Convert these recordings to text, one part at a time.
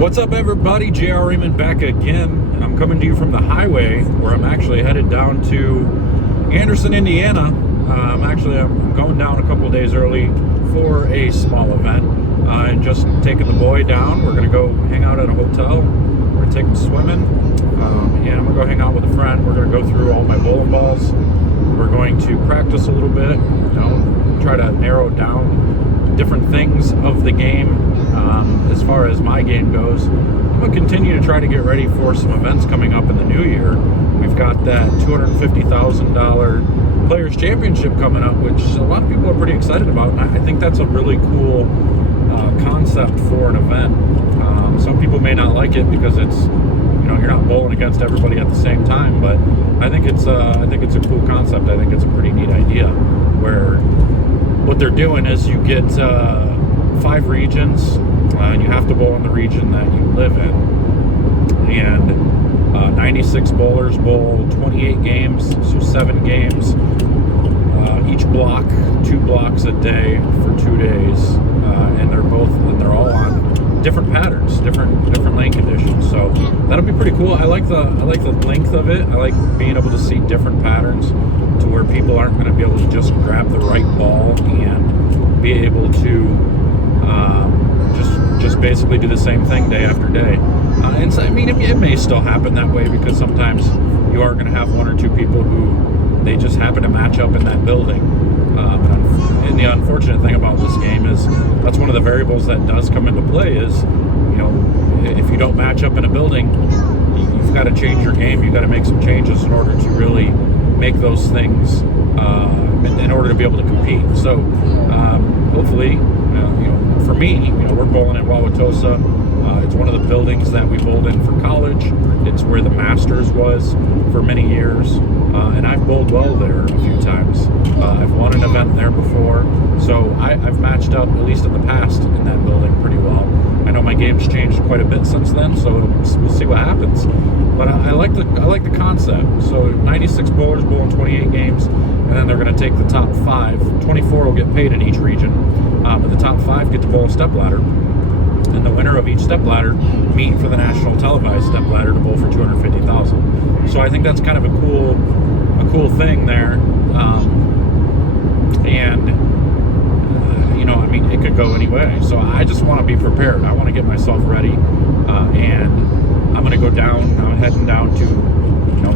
What's up, everybody? JR Raymond back again, and I'm coming to you from the highway where I'm actually headed down to Anderson, Indiana. I'm going down a couple of days early for a small event and just taking the boy down. We're going to go hang out at a hotel. We're going to take him swimming, and I'm going to go hang out with a friend. We're going to go through all my bowling balls. We're going to practice a little bit, try to narrow down different things of the game. As far as my game goes, I'm going to continue to try to get ready for some events coming up in the new year. We've got that $250,000 Players Championship coming up, which a lot of people are pretty excited about, and I think that's a really cool concept for an event. Some people may not like it because it's, you're not bowling against everybody at the same time, but I think it's a cool concept. I think it's a pretty neat idea where what they're doing is you get 5 regions, and you have to bowl in the region that you live in. And 96 bowlers bowl 28 games, so 7 games. Each block, 2 blocks a day for 2 days, and they're all on different patterns, different lane conditions. So that'll be pretty cool. I like the length of it. I like being able to see different patterns to where people aren't going to be able to just grab the right ball and be able to just basically do the same thing day after day. And so, it may still happen that way because sometimes you are going to have 1 or 2 people who they just happen to match up in that building. And the unfortunate thing about this game is that's one of the variables that does come into play is, if you don't match up in a building, you've got to change your game. You've got to make some changes in order to really make those things in order to be able to compete. So hopefully, for me, we're bowling in Wauwatosa. It's one of the buildings that we bowled in for college. It's where the Masters was for many years, and I've bowled well there a few times. I've won an event there before, so I've matched up, at least in the past, in that building pretty well. I know my game's changed quite a bit since then, so we'll see what happens. But I like the concept. So 96 bowlers bowl in 28 games, and then they're going to take the top 5. 24 will get paid in each region, but the top 5 get to bowl a step ladder. And the winner of each step ladder meet for the national televised step ladder to bowl for $250,000. So I think that's kind of a cool thing there. It could go any way. So I just want to be prepared. I want to get myself ready, and I'm going to go down. I'm heading down to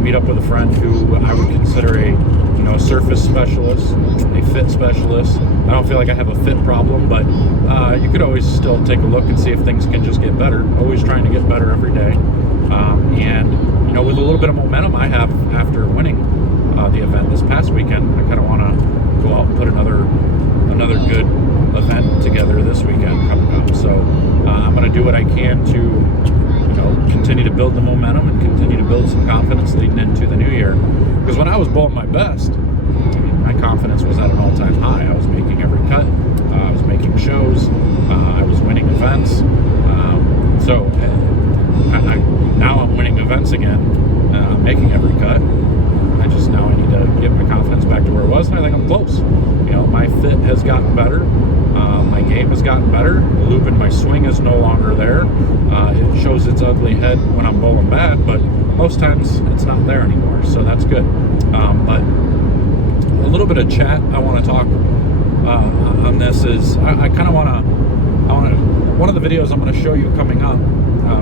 meet up with a friend who I would consider a surface specialist, a fit specialist. I don't feel like I have a fit problem, but you could always still take a look and see if things can just get better. Always trying to get better every day. With a little bit of momentum I have after winning the event this past weekend, I kind of want to go out and put another good event together this weekend coming up. So I'm going to do what I can to continue to build the momentum and continue to build some confidence leading into the new year. Because when I was bowling my best, my confidence was at an all-time high. I was making every cut. I was making shows. I was winning events. Now I'm winning events again. I'm making every cut. I need to get my confidence back to where it was, and I think I'm close. My fit has gotten better. My game has gotten better. The loop in my swing is no longer there. It shows its ugly head when I'm bowling bad, but most times it's not there anymore, so that's good. But a little bit of chat I want to talk on this is I kind of want to one of the videos I'm going to show you coming up,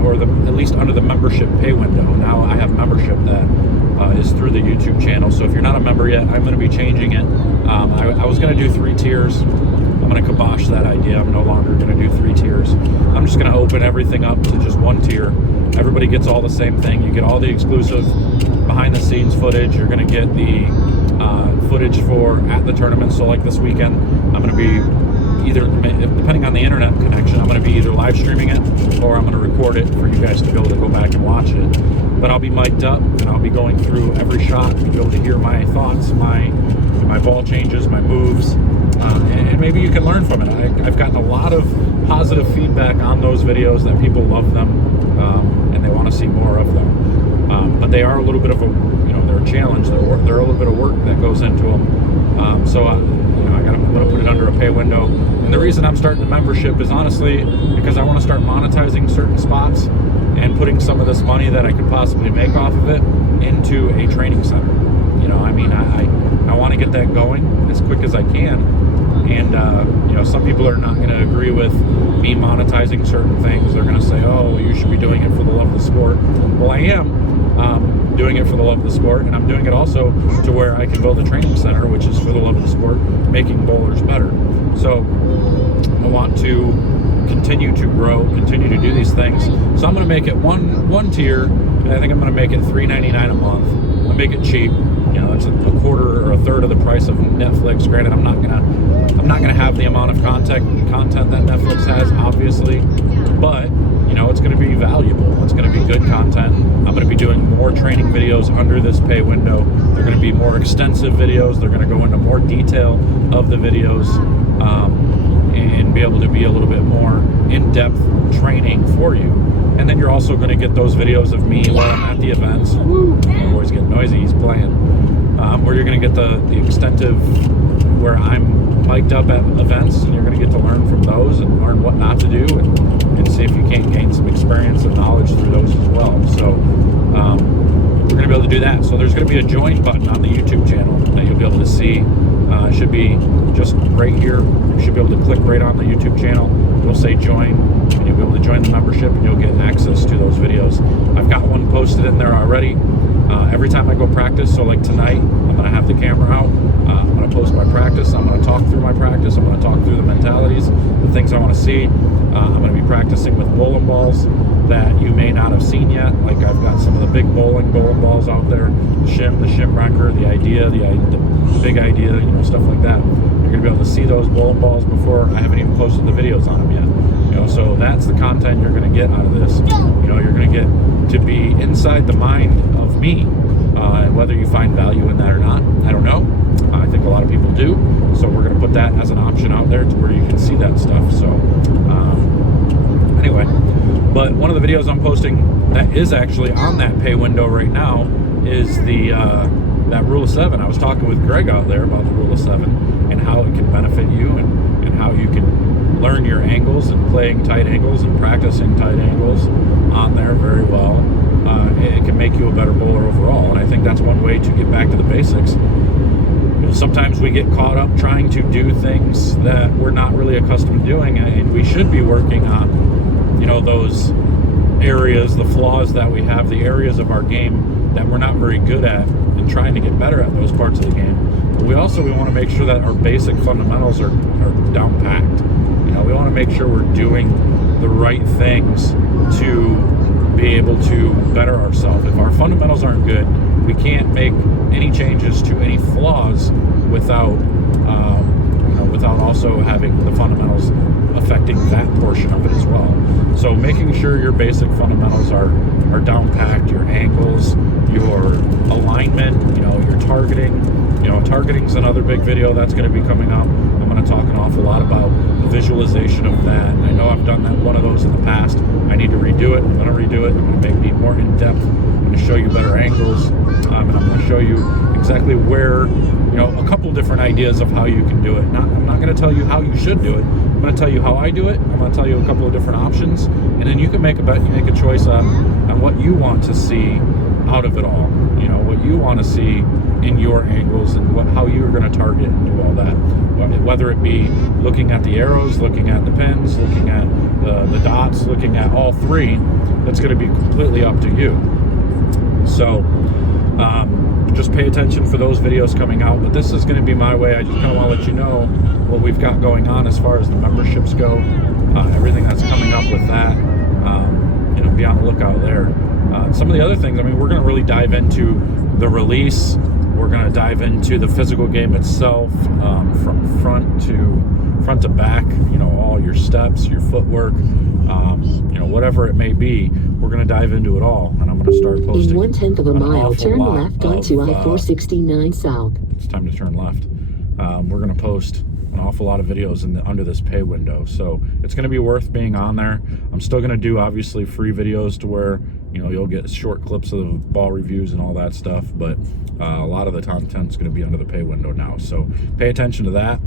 or at least under the membership pay window. Now I have membership that is through the YouTube channel, so if you're not a member yet, I'm going to be changing it. I was going to do 3 tiers. I'm going to kibosh that idea. I'm no longer going to do 3 tiers. I'm just going to open everything up to just 1 tier. Everybody gets all the same thing. You get all the exclusive behind the scenes footage. You're going to get the footage for at the tournament. So like this weekend, I'm going to be either, depending on the internet connection, I'm going to be either live streaming it or I'm going to record it for you guys to be able to go back and watch it. But I'll be mic'd up and I'll be going through every shot to be able to hear my thoughts, my ball changes, my moves, and maybe you can learn from it. I've gotten a lot of positive feedback on those videos that people love them and they want to see more of them. but they are a little bit of a, they're a challenge. They're a little bit of work that goes into them. So I'm going to put it under a pay window. And the reason I'm starting the membership is honestly because I want to start monetizing certain spots and putting some of this money that I could possibly make off of it into a training center. I want to get that going as quick as I can. And, some people are not going to agree with me monetizing certain things. They're going to say, oh, well, you should be doing it for the love of the sport. Well, I am doing it for the love of the sport, and I'm doing it also to where I can build a training center, which is for the love of the sport, making bowlers better. So I want to continue to grow, continue to do these things. So I'm going to make it one tier, and I think I'm going to make it $3.99 a month. I'll make it cheap. It's a quarter or a third of the price of Netflix. Granted, I'm not gonna have the amount of content that Netflix has, obviously, but it's gonna be valuable. It's gonna be good content. I'm gonna be doing more training videos under this pay window. They're gonna be more extensive videos. They're gonna go into more detail of the videos, and be able to be a little bit more in-depth training for you. And then you're also going to get those videos of me while I'm at the events. Woo! My boy's getting noisy, he's playing. Where you're going to get the extensive, where I'm mic'd up at events, and you're going to get to learn from those and learn what not to do, and see if you can't gain some experience and knowledge through those as well. So we're going to be able to do that. So there's going to be a join button on the YouTube channel that you'll be able to see. It should be just right here. You should be able to click right on the YouTube channel. It'll say join, and you'll be able to join the membership, and you'll get access to those videos. I've got one posted in there already. Every time I go practice, so like tonight, I'm going to have the camera out. I'm going to post my practice. I'm going to talk through my practice. I'm going to talk through the mentalities, the things I want to see. I'm going to be practicing with bowling balls that you may not have seen yet. Like I've got some of the big bowling balls out there, the shim wrecker, the big idea, stuff like that. You're going to be able to see those bowling balls before I haven't even posted the videos on them yet. So that's the content you're going to get out of this. You're going to get to be inside the mind of me, and whether you find value in that or not, I don't know. I think a lot of people do. So we're going to put that as an option out there to where you can see that stuff. So anyway, but one of the videos I'm posting that is actually on that pay window right now is that rule of 7. I was talking with Greg out there about the rule of 7 and how it can benefit you, and how you can learn your angles and playing tight angles and practicing tight angles on there very well. It can make you a better bowler overall, and I think that's one way to get back to the basics. Sometimes we get caught up trying to do things that we're not really accustomed to doing, and we should be working on those areas, the flaws that we have, the areas of our game that we're not very good at, and trying to get better at those parts of the game. But we want to make sure that our basic fundamentals are down packed. We want to make sure we're doing the right things to be able to better ourselves. If our fundamentals aren't good, we can't make any changes to any flaws without also having the fundamentals affecting that portion of it as well. So making sure your basic fundamentals are down packed, your angles, your alignment, your targeting. Targeting's another big video that's going to be coming up. I'm going to talk an awful lot about the visualization of that. I know I've done one of those in the past. I need to redo it. I'm going to redo it. I'm going to make me more in depth. I'm going to show you better angles, and I'm going to show you exactly where, a couple different ideas of how you can do it. I'm not going to tell you how you should do it. I'm going to tell you how I do it. I'm going to tell you a couple of different options, and then you can make a choice on what you want to see out of it all. What you want to see in your angles, and how you're going to target and do all that. Whether it be looking at the arrows, looking at the pins, looking at the dots, looking at all three, that's going to be completely up to you. So just pay attention for those videos coming out. But this is going to be my way. I just kind of want to let you know what we've got going on as far as the memberships go, everything that's coming up with that. Be on the lookout there. Some of the other things, we're going to really dive into the release. We're going to dive into the physical game itself, from front to back, all your steps, your footwork, whatever it may be. We're going to dive into it all, and I'm going to start posting. In 1/10 of a mile, turn left onto I-469 South. It's time to turn left. We're going to post an awful lot of videos under this pay window. So it's going to be worth being on there. I'm still going to do obviously free videos to where, you know, you'll get short clips of ball reviews and all that stuff, but a lot of the content's going to be under the pay window now. So pay attention to that.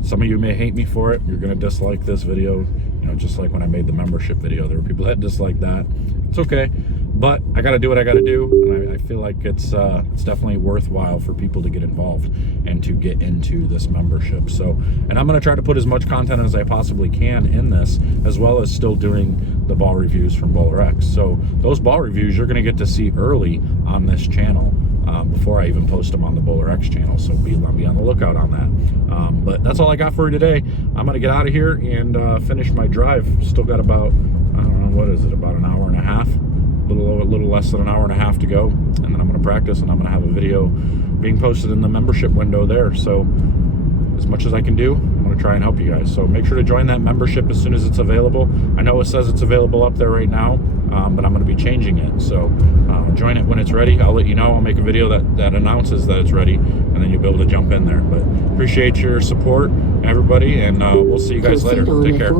Some of you may hate me for it. You're going to dislike this video, you know, just like when I made the membership video. There were people that disliked that. It's okay, but I got to do what I got to do, and I feel like it's definitely worthwhile for people to get involved and to get into this membership. So, and I'm going to try to put as much content as I possibly can in this, as well as still doing the ball reviews from Bowler X. So those ball reviews you're going to get to see early on this channel. Before I even post them on the Bowler X channel, so be on the lookout on that. But that's all I got for you today. I'm gonna get out of here and finish my drive. Still got about, I don't know, what is it, about an hour and a half, a little less than an hour and a half to go, and then I'm gonna practice, and I'm gonna have a video being posted in the membership window there. So as much as I can do, I'm going to try and help you guys. So make sure to join that membership as soon as it's available. I know it says it's available up there right now, but I'm going to be changing it. So join it when it's ready. I'll let you know. I'll make a video that announces that it's ready, and then you'll be able to jump in there. But appreciate your support, everybody, and we'll see you guys later. Take care.